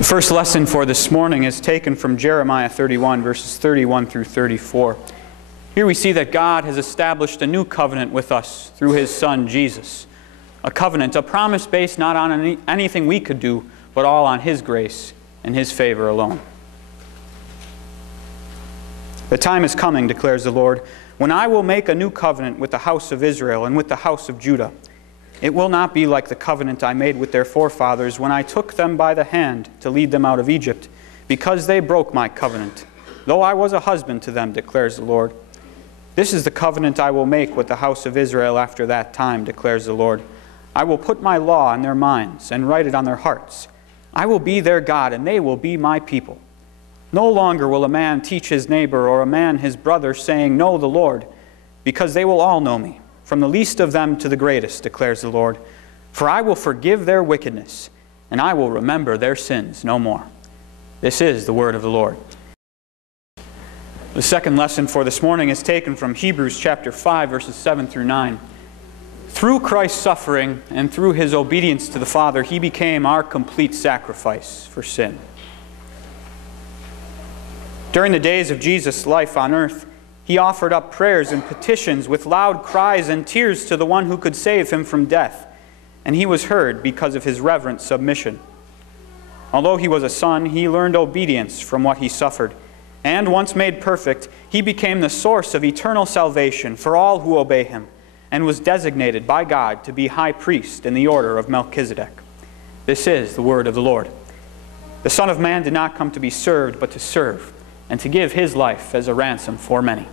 The first lesson for this morning is taken from Jeremiah 31, verses 31 through 34. Here we see that God has established a new covenant with us through His Son, Jesus. A covenant, a promise based not on anything we could do, but all on His grace and His favor alone. The time is coming, declares the Lord, when I will make a new covenant with the house of Israel and with the house of Judah. It will not be like the covenant I made with their forefathers when I took them by the hand to lead them out of Egypt, because they broke my covenant, though I was a husband to them, declares the Lord. This is the covenant I will make with the house of Israel after that time, declares the Lord. I will put my law in their minds and write it on their hearts. I will be their God, and they will be my people. No longer will a man teach his neighbor or a man his brother, saying, Know the Lord, because they will all know me, from the least of them to the greatest, declares the Lord. For I will forgive their wickedness, and I will remember their sins no more. This is the word of the Lord. The second lesson for this morning is taken from Hebrews chapter 5, verses 7 through 9. Through Christ's suffering and through His obedience to the Father, He became our complete sacrifice for sin. During the days of Jesus' life on earth, He offered up prayers and petitions with loud cries and tears to the one who could save Him from death, and He was heard because of His reverent submission. Although He was a son, He learned obedience from what He suffered, and once made perfect, He became the source of eternal salvation for all who obey Him, and was designated by God to be high priest in the order of Melchizedek. This is the word of the Lord. The Son of Man did not come to be served, but to serve, and to give His life as a ransom for many.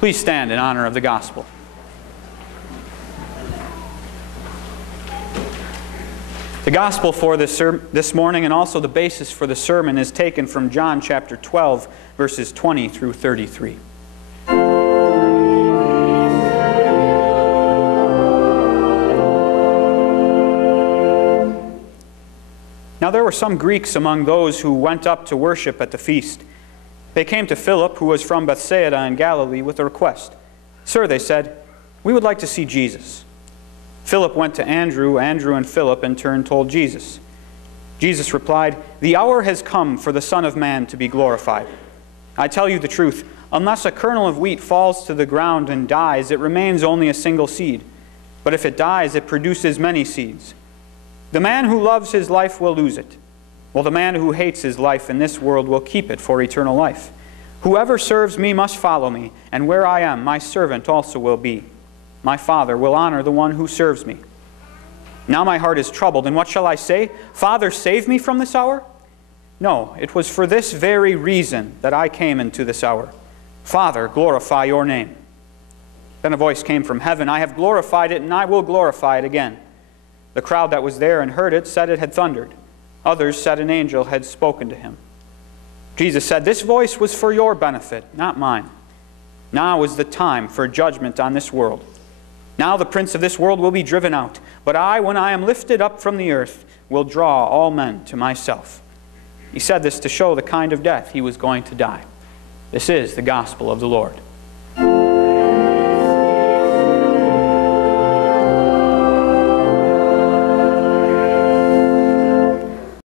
Please stand in honor of the gospel. The gospel for this morning, and also the basis for the sermon, is taken from John chapter 12, verses 20 through 33. Now there were some Greeks among those who went up to worship at the feast. They came to Philip, who was from Bethsaida in Galilee, with a request. Sir, they said, we would like to see Jesus. Philip went to Andrew. Andrew and Philip in turn told Jesus. Jesus replied, The hour has come for the Son of Man to be glorified. I tell you the truth, unless a kernel of wheat falls to the ground and dies, it remains only a single seed. But if it dies, it produces many seeds. The man who loves his life will lose it, while the man who hates his life in this world will keep it for eternal life. Whoever serves me must follow me, and where I am, my servant also will be. My Father will honor the one who serves me. Now my heart is troubled, and what shall I say? Father, save me from this hour? No, it was for this very reason that I came into this hour. Father, glorify your name. Then a voice came from heaven, I have glorified it, and I will glorify it again. The crowd that was there and heard it said it had thundered. Others said an angel had spoken to him. Jesus said, This voice was for your benefit, not mine. Now is the time for judgment on this world. Now the prince of this world will be driven out, but I, when I am lifted up from the earth, will draw all men to myself. He said this to show the kind of death He was going to die. This is the gospel of the Lord.